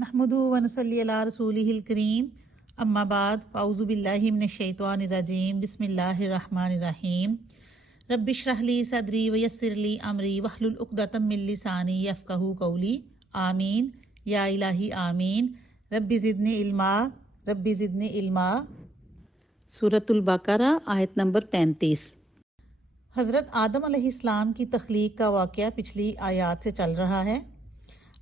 نحمدہ ونصلی علی رسولہ الکریم اما بعد فاعوذ باللہ من الشیطان الرجیم بسم اللہ الرحمن الرحیم رب اشرح لی صدری ویسر لی امری واحلل عقدۃ من لسانی یفقہوا قولی آمین یا الہی آمین رب زدنی علما رب زدنی علما۔ سورۃ البقرہ آیت نمبر 35۔ حضرت آدم علیہ السلام کی تخلیق کا واقعہ پچھلی آیات سے چل رہا ہے۔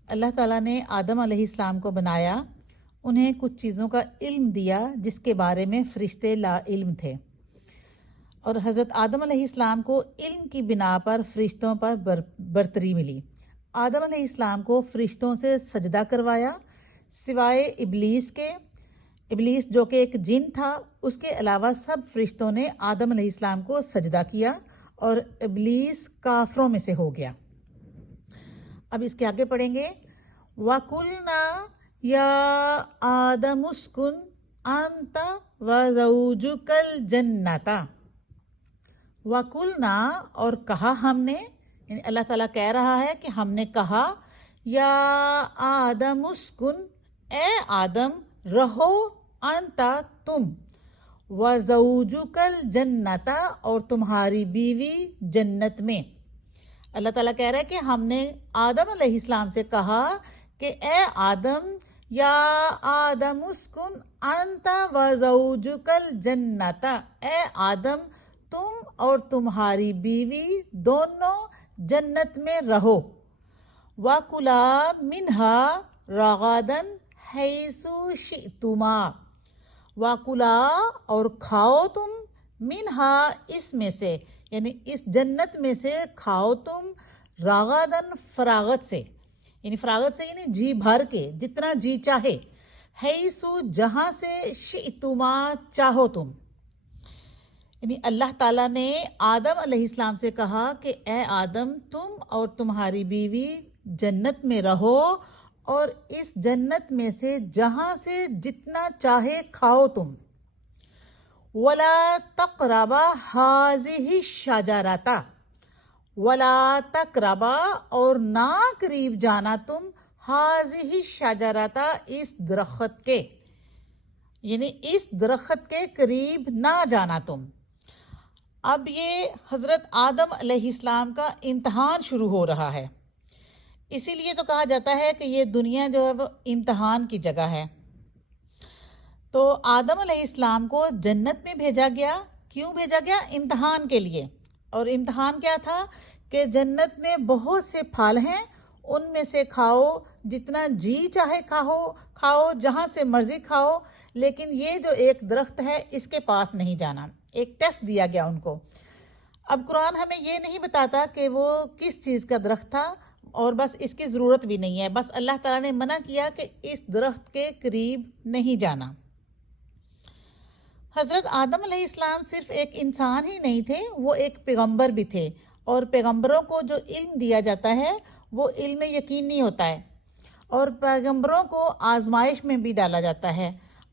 اللہ تعالیٰ نے آدم علیہ السلام کو بنایا، انہیں کچھ چیزوں کا علم دیا جس کے بارے میں فرشتے لا علم تھے، اور حضرت آدم علیہ السلام کو علم کی بنا پر فرشتوں پر برتری ملی۔ آدم علیہ السلام کو فرشتوں سے سجدہ کروایا، سوائے ابلیس کے۔ ابلیس جو کہ ایک جن تھا، اس کے علاوہ سب فرشتوں نے آدم علیہ السلام کو سجدہ کیا اور ابلیس کافروں میں سے ہو گیا۔ اب اس کے آگے پڑھیں گے، وَقُلْنَا يَا آدَمُ اسْكُنْ أَنْتَ وَزَوْجُكَ الْجَنَّةَ۔ وَقُلْنَا اور کہا ہم نے، یعنی اللہ تعالیٰ کہہ رہا ہے کہ ہم نے کہا، یا آدم اسکن، اے آدم رہو، انتا تم، وزوجک الجنت اور تمہاری بیوی جنت میں۔ اللہ تعالیٰ کہہ رہا ہے کہ ہم نے آدم علیہ السلام سے کہا کہ اے آدم، یا آدم اسکن انت وزوجک الجنت، اے آدم تم اور تمہاری بیوی دونوں جنت میں رہو۔ وَكُلَا مِنْهَا رَغَدًا حَيْثُ شِئْتُمَا۔ وَكُلَا اور کھاؤ تم، مِنْهَا اس میں سے، یعنی اس جنت میں سے کھاؤ تم، راغدن فراغت سے، یعنی فراغت سے یعنی جی بھر کے، جتنا جی چاہے، حیثو جہاں سے، شئتما چاہو تم۔ یعنی اللہ تعالیٰ نے آدم علیہ السلام سے کہا کہ اے آدم تم اور تمہاری بیوی جنت میں رہو، اور اس جنت میں سے جہاں سے جتنا چاہے کھاؤ تم۔ وَلَا تَقْرَبَا هَٰذِهِ الشَّجَرَةَ، وَلَا تَقْرَبَا اور نہ قریب جانا تم، هَٰذِهِ الشَّجَرَةَ اس درخت کے، یعنی اس درخت کے قریب نہ جانا تم۔ اب یہ حضرت آدم علیہ السلام کا امتحان شروع ہو رہا ہے، اسی لیے تو کہا جاتا ہے کہ یہ دنیا جو ہے وہ امتحان کی جگہ ہے۔ تو آدم علیہ السلام کو جنت میں بھیجا گیا، کیوں بھیجا گیا؟ امتحان کے لیے۔ اور امتحان کیا تھا کہ جنت میں بہت سے پھل ہیں، ان میں سے کھاؤ، جتنا جی چاہے کھاؤ، جہاں سے مرضی کھاؤ، لیکن یہ جو ایک درخت ہے اس کے پاس نہیں جانا۔ ایک ٹیسٹ دیا گیا ان کو۔ اب قرآن ہمیں یہ نہیں بتاتا کہ وہ کس چیز کا درخت تھا، اور بس اس کی ضرورت بھی نہیں ہے، بس اللہ تعالیٰ نے منع کیا کہ اس درخت کے قریب نہیں جانا۔ حضرت آدم علیہ السلام صرف ایک انسان ہی نہیں تھے، وہ ایک پیغمبر بھی تھے، اور پیغمبروں کو جو علم دیا جاتا ہے وہ علم یقینی ہوتا ہے، اور پیغمبروں کو آزمائش میں بھی ڈالا جاتا ہے،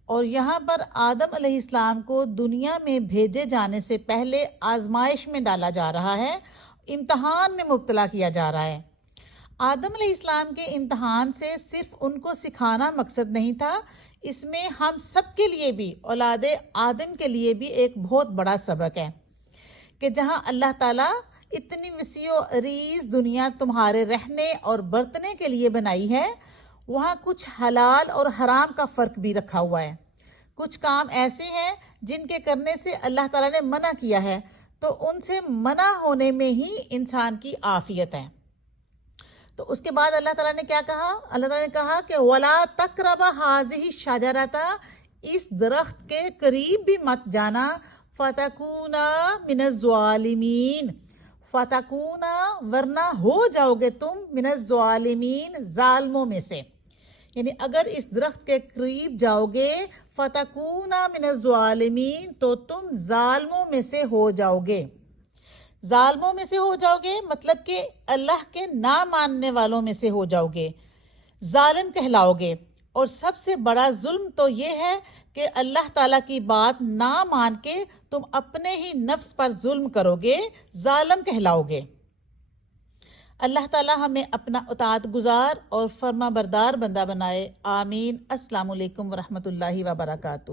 اور یہاں پر آدم علیہ السلام کو دنیا میں بھیجے جانے سے پہلے آزمائش میں ڈالا جا رہا ہے، امتحان میں مبتلا کیا جا رہا ہے۔ آدم علیہ السلام کے امتحان سے صرف ان کو سکھانا مقصد نہیں تھا، اس میں ہم سب کے لیے بھی، اولاد آدم کے لیے بھی ایک بہت بڑا سبق ہے کہ جہاں اللہ تعالیٰ اتنی وسیع و عریض دنیا تمہارے رہنے اور برتنے کے لیے بنائی ہے، وہاں کچھ حلال اور حرام کا فرق بھی رکھا ہوا ہے۔ کچھ کام ایسے ہیں جن کے کرنے سے اللہ تعالیٰ نے منع کیا ہے، تو ان سے منع ہونے میں ہی انسان کی عافیت ہے۔ تو اس کے بعد اللہ تعالیٰ نے کیا کہا؟ اللہ تعالیٰ نے کہا کہ وَلَا تَقْرَبَا هَٰذِهِ الشَّجَرَةَ اس درخت کے قریب بھی مت جانا، فَتَكُونَا مِنَ الظَّالِمِينَ، فَتَكُونَا ورنہ ہو جاؤ گے تم، مِنَ الظَّالِمِينَ ظالموں میں سے، یعنی اگر اس درخت کے قریب جاؤ گے، فَتَكُونَا مِنَ الظَّالِمِينَ تو تم ظالموں میں سے ہو جاؤ گے۔ ظالموں میں سے ہو جاؤ گے مطلب کہ اللہ کے نہ ماننے والوں میں سے ہو جاؤ گے، ظالم کہلاؤ گے۔ اور سب سے بڑا ظلم تو یہ ہے کہ اللہ تعالیٰ کی بات نہ مان کے تم اپنے ہی نفس پر ظلم کرو گے، ظالم کہلاؤ گے۔ اللہ تعالی ہمیں اپنا اطاعت گزار اور فرما بردار بندہ بنائے، آمین۔ السلام علیکم ورحمۃ اللہ وبرکاتہ۔